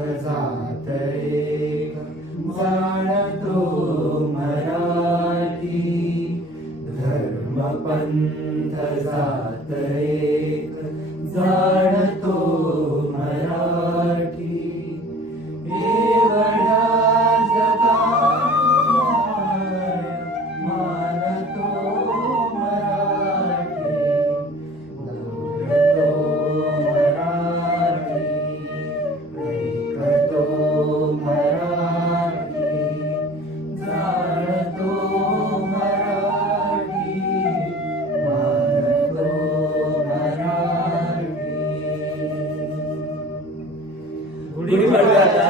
जात एक जाणतो मराठी, धर्मपंथ जात एक जाणतो मराठी. एवढ्या जगात मानतो मराठी, दौडतो मराठी, ऐकतो मराठी, जाणतो मराठी, मानतो मराठी. गुढीपाडव्याच्या